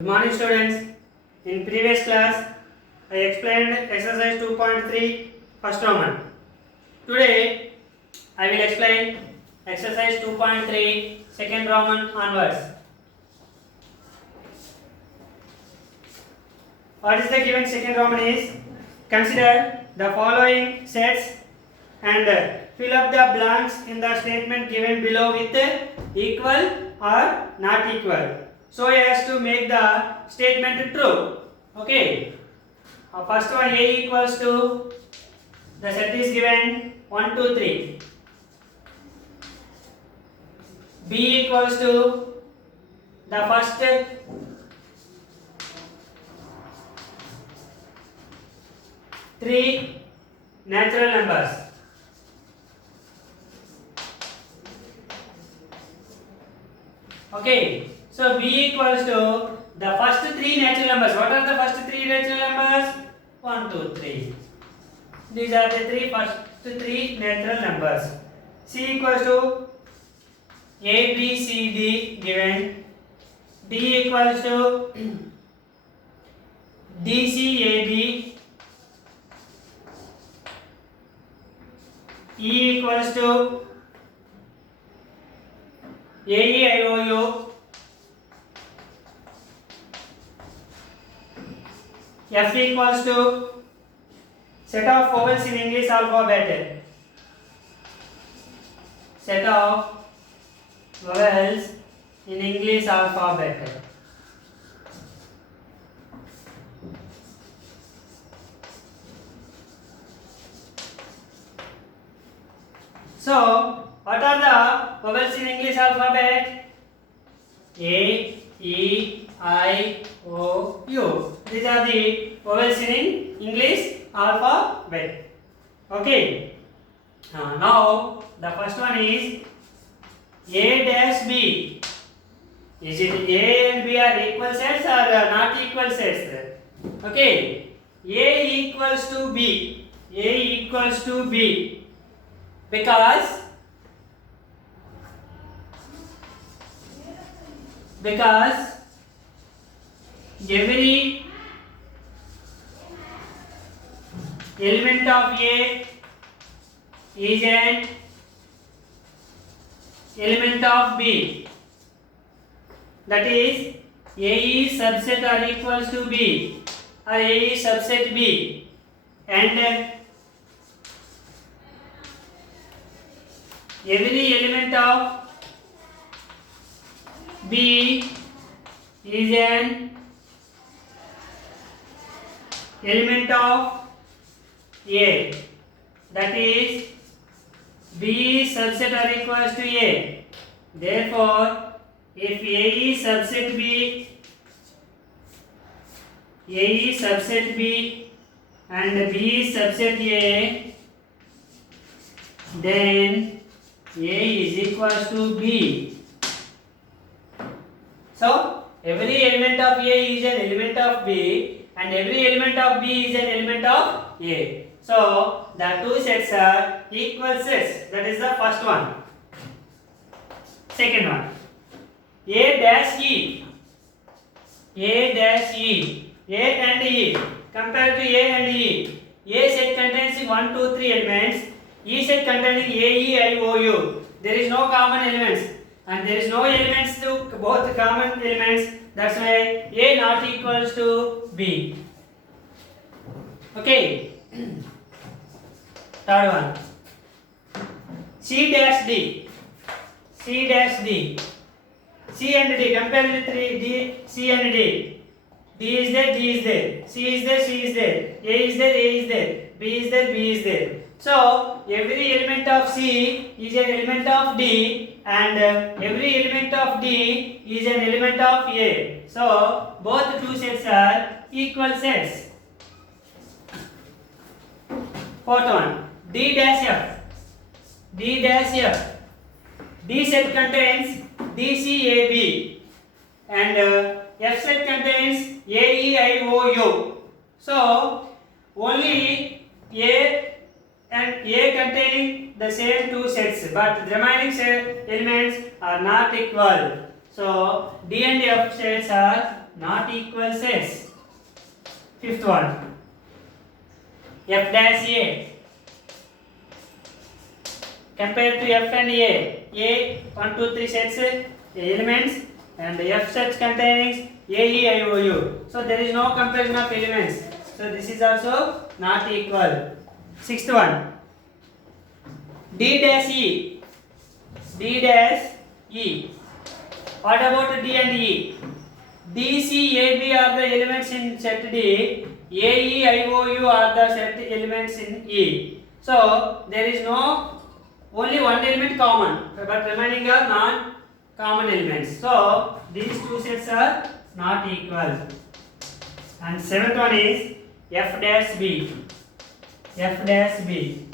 Good morning students. In previous class I explained exercise 2.3 first Roman. Today I will explain exercise 2.3 second Roman onwards. What is the given second Roman is? Consider the following sets and fill up the blanks in the statement given below with equal or not equal, so as to make the statement true. Okay. First one, A equals to, the set is given 1, 2, 3. B equals to the first 3 natural numbers. Okay, so B equals to the first 3 natural numbers. What are the first 3 natural numbers? 1, 2, 3. These are the first 3 natural numbers. C equals to A, B, C, D given. D equals to D, C, A, B. E equals to AEIOU. F equals to set of vowels in English alphabet. Set of vowels in English alphabet. So, what are the vowels in English alphabet? A, E, I, O, U. These are the vowels in English alphabet. Okay. Now, the first one is A dash B. Is it A and B are equal sets or not equal sets? Okay. A equals to B. A equals to B. Because every element of A is an element of B. That is, A is subset or equals to B, or A is subset B, and every element of B is an element of A. That is, B is subset or equals to A. Therefore, if A is subset B, A is subset B and B is subset A, then A is equals to B. So, every element of A is an element of B and every element of B is an element of A. So, the two sets are equal sets. That is the first one. Second one, A dash E. A dash E. A and E. Compared to A and E. A set contains 1, 2, 3 elements. E set containing A, E, I, O, U. There is no common elements. And there is no elements to both common elements. That's why A not equals to B. Okay. Third one. C dash D. C dash D. C and D. Compare the three. D, C and D. D is there, D is there. C is there, C is there. A is there, A is there. B is there, B is there. So, every element of C is an element of D and every element of D is an element of A. So, both two sets are equal sets. Fourth one, D dash F. D dash F. D set contains DCAB and F set contains AEIOU. So, only A and A containing the same two sets, but the remaining elements are not equal. So D and F sets are not equal sets. Fifth one, f dash a. Compared to f and a 1, 2, 3 sets elements and f sets containing a, e, I, o, u. So there is no comparison of elements. So this is also not equal. Sixth one, d dash e. D dash e. What about d and e? D, C, A, B are the elements in set D. A, E, I, O, U are the set elements in E. So there is no only one element common, but remaining are non-common elements. So these two sets are not equal. And seventh one is f dash b. F dash b.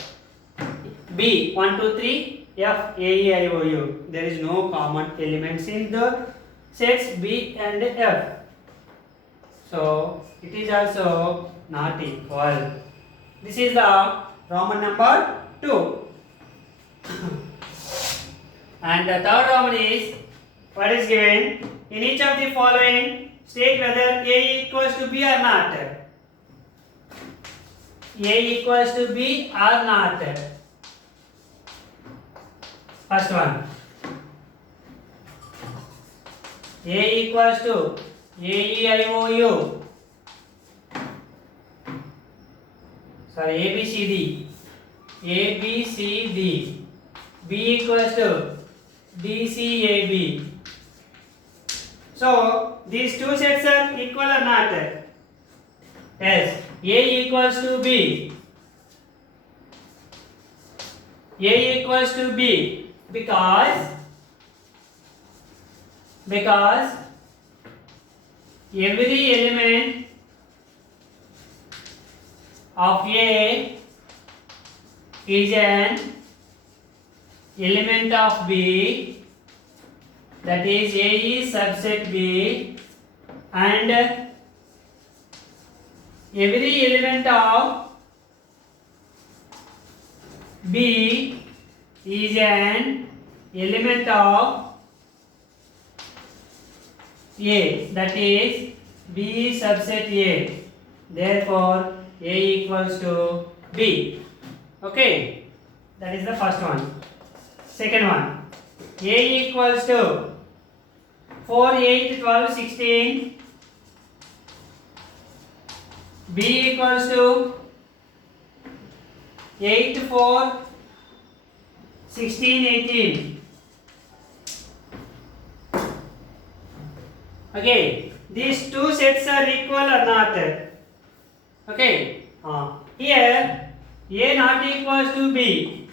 B 1, 2, 3. F, A, E, I, O, U. There is no common elements in the sets B and F. So it is also not equal. This is the Roman number 2. And the third Roman is what is given? In each of the following, state whether A equals to B or not. A equals to B or not. First one, A equals to A, E, I, O, U. Sorry, A, B, C, D. A, B, C, D. B equals to D, C, A, B. So these two sets are equal or not? Yes. A equals to B. A equals to B. Because every element of A is an element of B, that is A is subset B, and every element of B is an element of A, that is B subset A. Therefore A equals to B. Okay, that is the first one. Second one, A equals to 4, 8, 12, 16. B equals to 8, 4, 16, 18. Okay, these two sets are equal or not? Okay, here A not equals to B.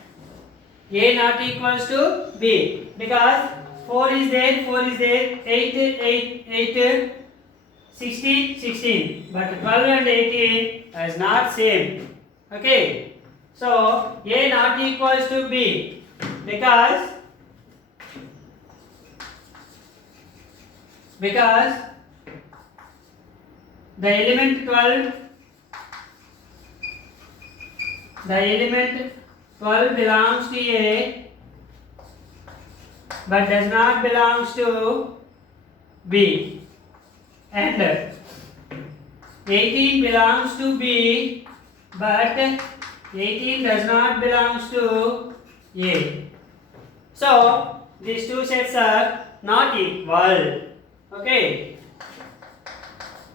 A not equals to B because 4 is there, 8, 8, 16, 16. But 12 and 18 is not same. Okay, so A not equals to B because the element 12 belongs to A but does not belongs to B, and 18 belongs to B but 18 does not belongs to A. So these two sets are not equal. Okay,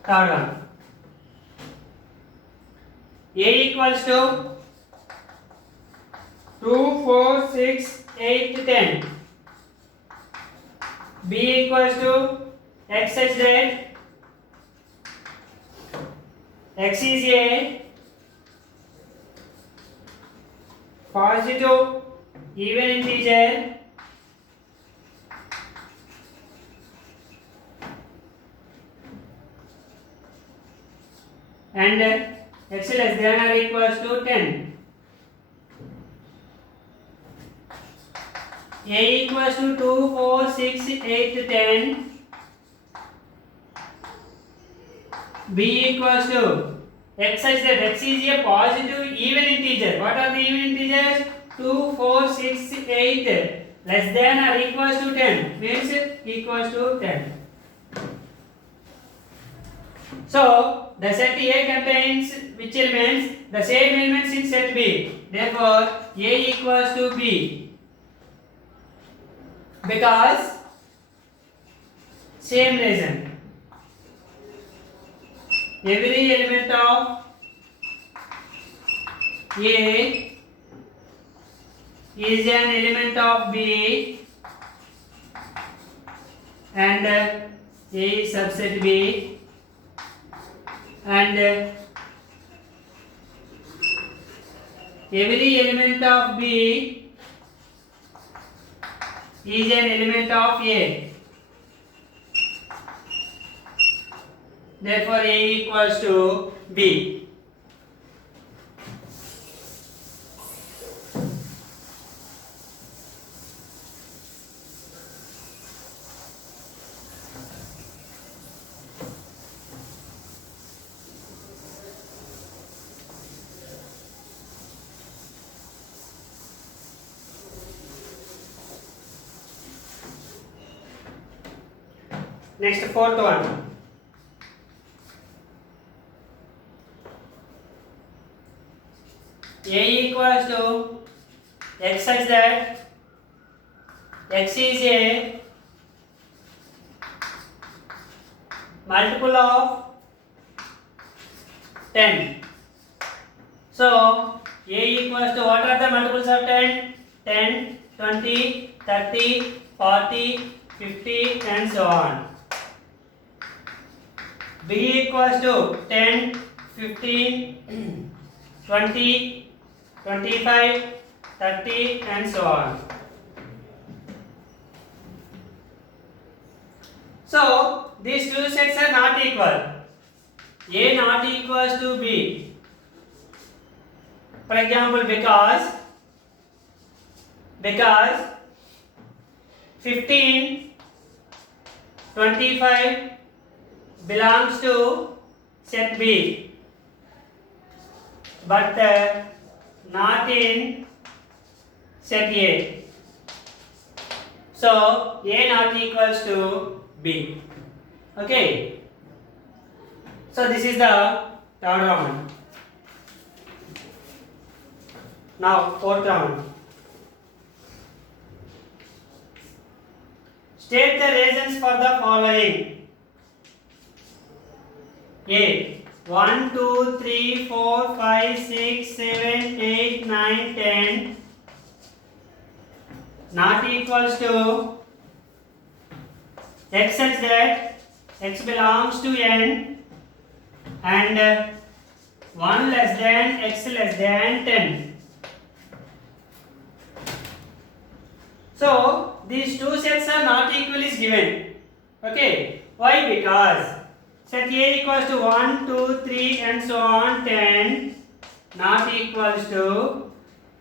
third one, A equals to 2, 4, 6, 8, 10. B equals to X such that X is a positive even integer and X less than or equals to 10. A equals to 2, 4, 6, 8, 10. B equals to X such that X is a positive even integer. What are the even integers? 2, 4, 6, 8 less than or equals to 10 means equals to 10. So the set A contains which elements? The same elements in set B. Therefore A equals to B, because same reason. Every element of A is an element of B, and A is subset B, and every element of B is an element of A. Therefore A equals to B. Next, fourth one. A equals to x such that x is a multiple of 10. So A equals to, what are the multiples of 10? 10, 20, 30, 40, 50 and so on. B equals to 10, 15, 20, 25, 30 and so on. So these two sets are not equal. A not equals to B. For example, because 15, 25 belongs to set B, but not in set A. So A not equals to B. Okay. So this is the third round. Now fourth round. State the reasons for the following. A. 1, 2, 3, 4, 5, 6, 7, 8, 9, 10 not equals to x such that x belongs to n and 1 less than x less than 10. So these two sets are not equal is given. Okay. Why? Because set A equals to 1, 2, 3 and so on 10 not equals to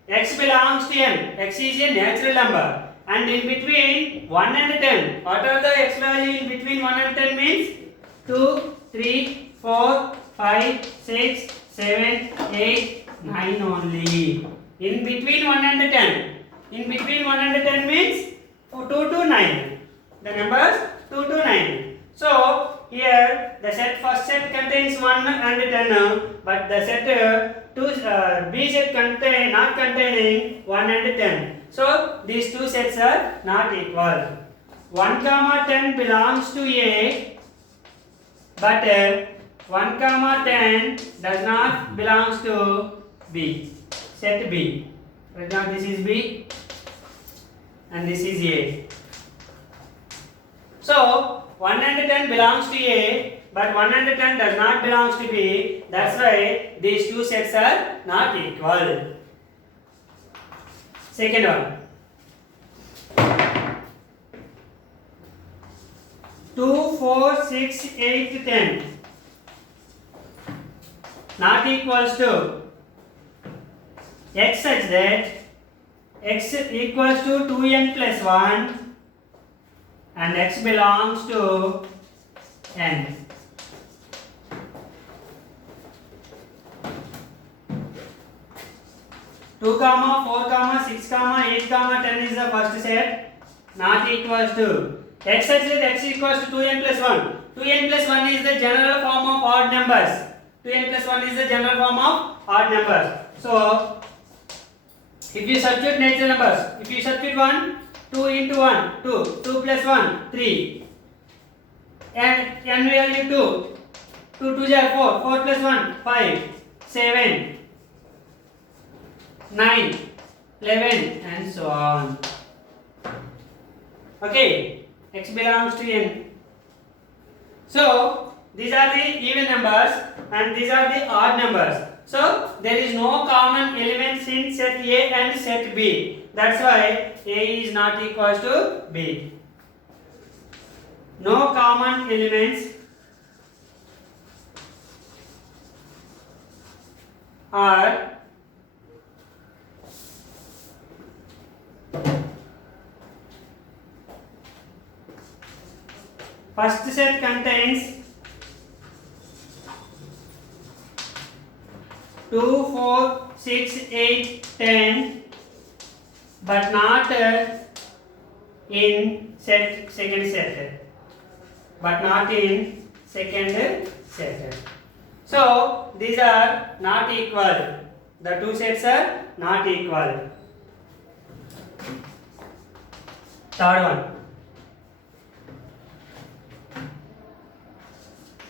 x belongs to n. X is a natural number, and in between 1 and 10. What are the x value in between 1 and 10 means? 2, 3, 4, 5, 6, 7, 8, 9 only. In between 1 and 10. In between 1 and 10 means 2 to 9. The numbers 2 to 9. So here the first set contains 1 and 10, but the set B set not containing 1 and 10. So these two sets are not equal. 1 comma 10 belongs to A, but 1 comma 10 does not belongs to B. Set B. For example, this is B and this is A. So 1 and 10 belongs to A, but 1 and 10 does not belongs to B. That's why these two sets are not equal. Second one. 2, 4, 6, 8, 10 not equals to x such that x equals to 2n plus 1 and x belongs to n. Two comma 4 comma 6 comma 8 comma 10 is the first set, not equals to x such that x equals to 2n plus 1. 2n plus 1 is the general form of odd numbers. 2n plus 1 is the general form of odd numbers. So if you substitute natural numbers, if you substitute 1, 2 into 1, 2, 2 plus 1, 3, and n value 2, 2 2 are 4, 4 plus 1, 5, 7, 9, 11, and so on. Okay, x belongs to n. So these are the even numbers and these are the odd numbers. So there is no common elements in set A and set B. That's why A is not equal to B. No common elements are first set contains 2, 4, 6, 8, 10, but not in second set. But not in second set. So these are not equal. The two sets are not equal. Third one.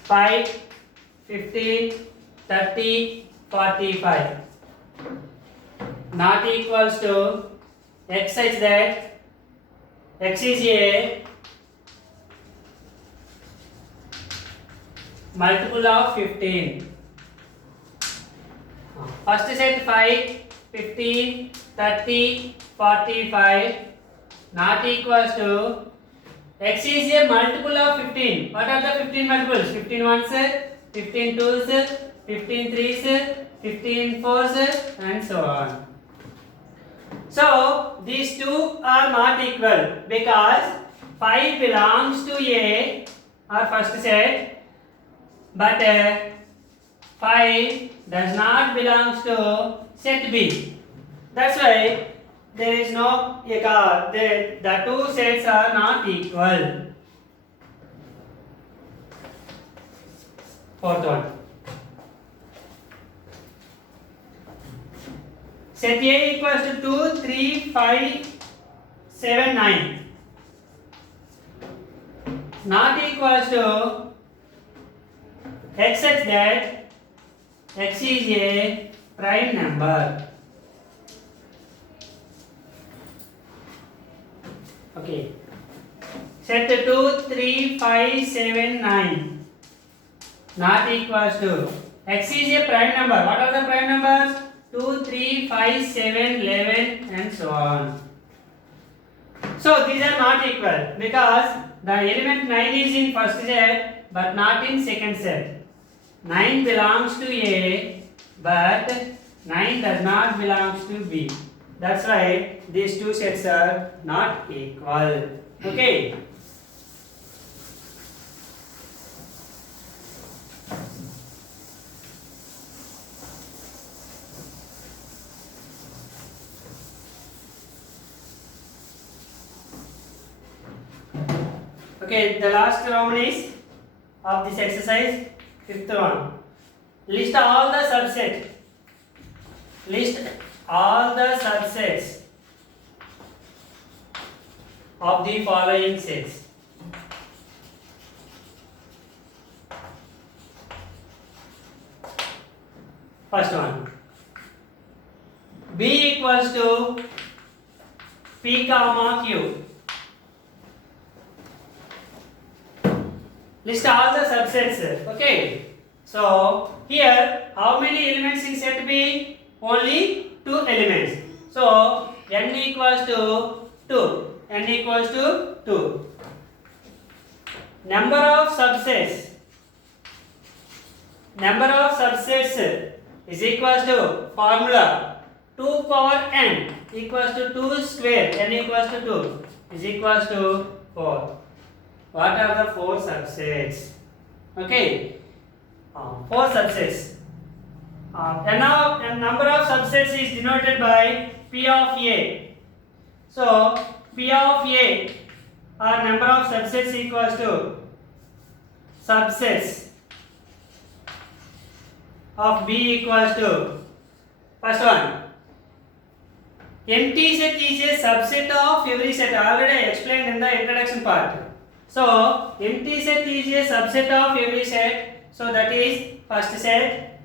5, 15, 30, 45. Not equals to x such that x is a multiple of 15. First set 5, 15, 30, 45 not equals to x is a multiple of 15. What are the 15 multiples? 15 ones, 15 twos, 15 threes, 15 fours, and so on. So these two are not equal because 5 belongs to A, our first set, but 5 does not belong to set B. That's why there is no the two sets are not equal. Fourth one. Set A equals to 2, 3, 5, 7, 9. Not equals to x such that x is a prime number. Okay. Set 2, 3, 5, 7, 9. Not equals to x is a prime number. What are the prime numbers? 2, 3, 5, 7, 11, and so on. So these are not equal because the element 9 is in first set but not in second set. 9 belongs to A but 9 does not belong to B. That's why these two sets are not equal. Okay. Okay, the last round is of this exercise, fifth one. List all the subsets. List all the subsets of the following sets. First one. B equals to P comma Q. List all the subsets. Okay. So here, how many elements in set B? Only 2 elements. So n equals to 2. N equals to 2. Number of subsets. Number of subsets is equals to formula 2 power n equals to 2 square. N equals to 2 is equals to 4. What are the 4 subsets? Okay, 4 subsets. And now number of subsets is denoted by P of A. So P of A or number of subsets equals to subsets of B equals to, first one, empty set is a subset of every set. Already I explained in the introduction part. So empty set is a subset of every set. So that is first set.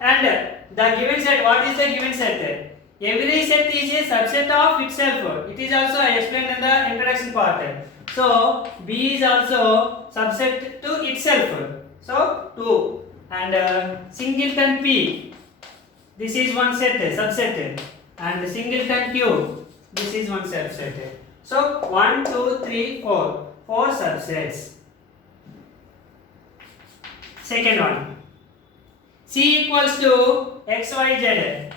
And the given set, what is the given set? Every set is a subset of itself. It is also I explained in the introduction part. So B is also subset to itself. So 2. And singleton P, this is one set, subset. And singleton Q, this is one subset. So 1, 2, 3, 4. 4 subsets. Second one. C equals to XYZ.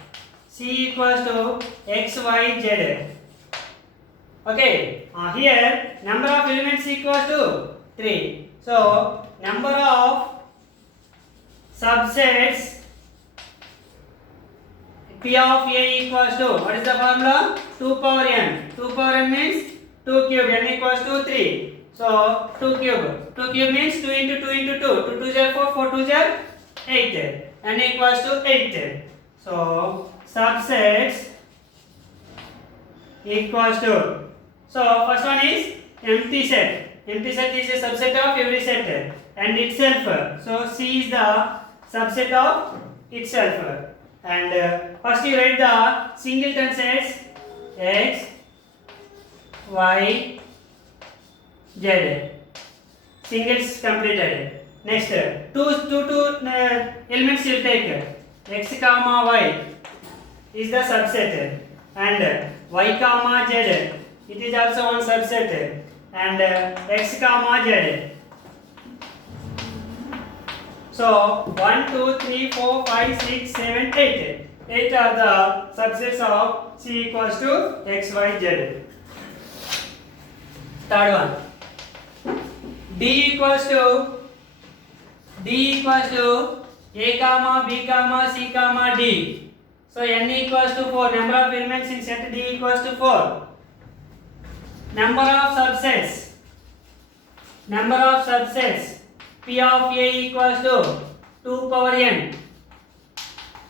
C equals to XYZ. Okay. Here number of elements equals to 3. So number of subsets P of A equals to, what is the formula? 2 power n. 2 power n means 2 cube, n equals to 3. So 2 cube. 2 cube means 2 into 2 into 2. 2 2 are 4, 4 2 are 8. N equals to 8. So subsets equals to, so first one is empty set. Empty set is a subset of every set and itself. So C is the subset of itself. And first you write the singleton sets X, Y, Z. Singles completed. Next, two elements you take. X comma Y is the subset, and Y comma Z, it is also one subset, and X comma Z. So 1, 2, 3, 4, 5, 6, 7, 8. 8 are the subsets of C equals to X, Y, Z. Third one. D equals to A comma B comma C comma D. So n equals to 4. Number of elements in set D equals to 4. Number of subsets P of A equals to 2 power n.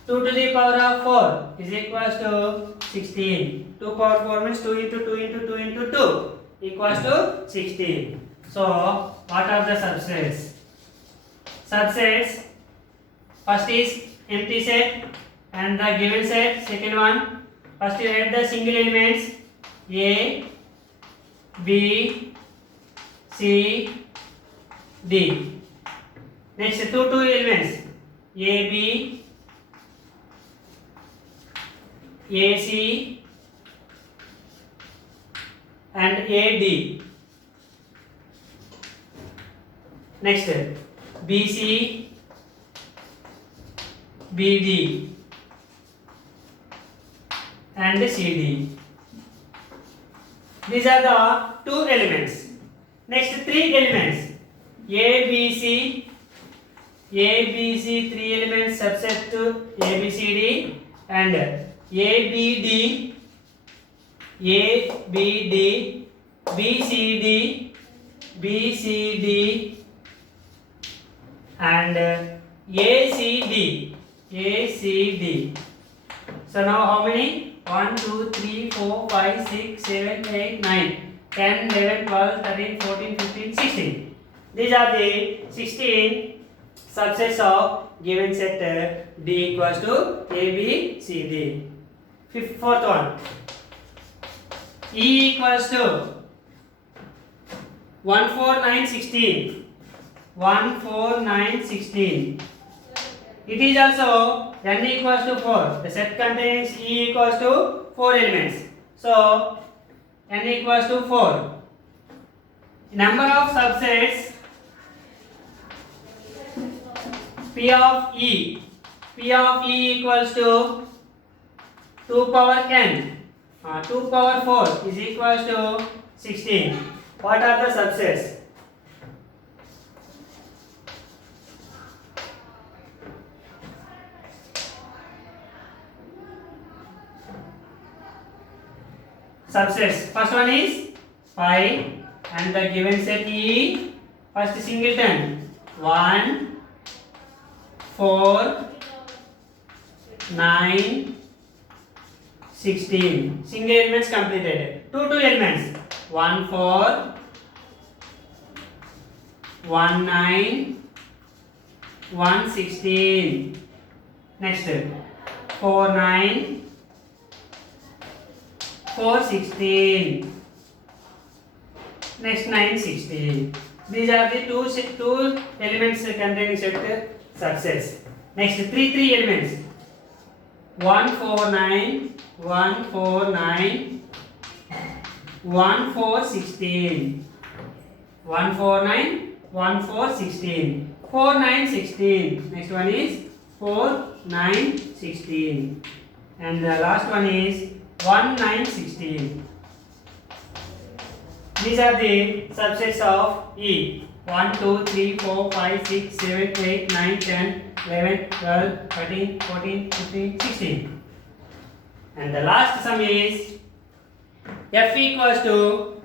2 to the power of 4 is equals to 16. 2 power 4 means 2 into 2 into 2 into 2 equals to 16. So what are the subsets? Subsets, first is empty set and the given set. Second one, first you add the single elements A, B, C, D. Next two elements A, B, A, C and A, D. Next B, C, B, D and C, D. These are the two elements. Next three elements A, B, C, three elements subset to A, B, C, D, and A, B, D, B, C, D, B, C, D and A, C, D. So now how many? 1, 2, 3, 4, 5, 6, 7, 8, 9, 10, 11, 12, 13, 14, 15, 16. These are the 16 subsets of given set D equals to A, B, C, D. Fourth one. E equals to 1, 4, 9, 16. 1, 4, 9, 16. It is also n equals to 4. The set contains E equals to 4 elements. So n equals to 4. Number of subsets P of E. P of E equals to 2 power n. 2 power 4 is equals to 16. What are the subsets? Subsets. First one is 5 and the given set E. First singleton 1, 4, 9, 16. Single elements completed. Two elements. 1 4, 1 9, 1 16. Next 4 9, 4 16. Next 9 16. These are the two elements containing set subsets. Next 3 elements. 1 4 9, 1 4 9, 1 4 16. 1 4 9, 1 4 16. 4 9 16. Next one is 4 9 16. And the last one is 1 9 16. These are the subsets of E. 1 2 3 4 5 6 7 8 9 10 11 12 13 14 15 16. And the last sum is F equals to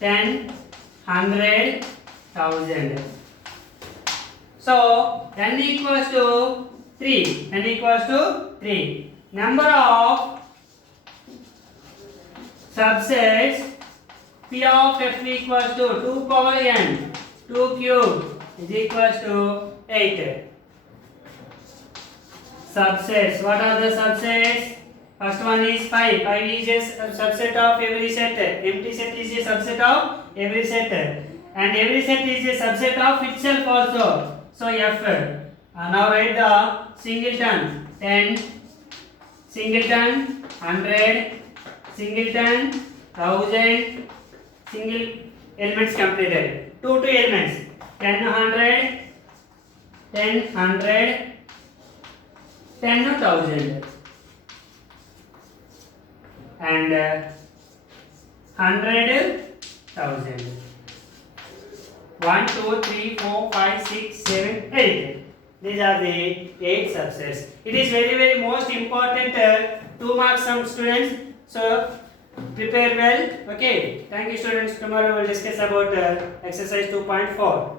10 100 1000. So n equals to 3. Number of subsets P of F equals to 2 power n, 2 cube is equals to 8. Subsets. What are the subsets? First one is 5. 5 is a subset of every set. Empty set is a subset of every set. And every set is a subset of itself also. So F. Now write the singleton. 10, singleton, 100, singleton, 1000, single elements completed. Two elements. 10 100, 10 100, 10 1000. And 100 1000. 1 2 3 4 5 6 7 8. These are the 8 subsets. It is very most important 2 marks sum, students. So prepare well. Okay. Thank you, students. Tomorrow we will discuss about exercise 2.4.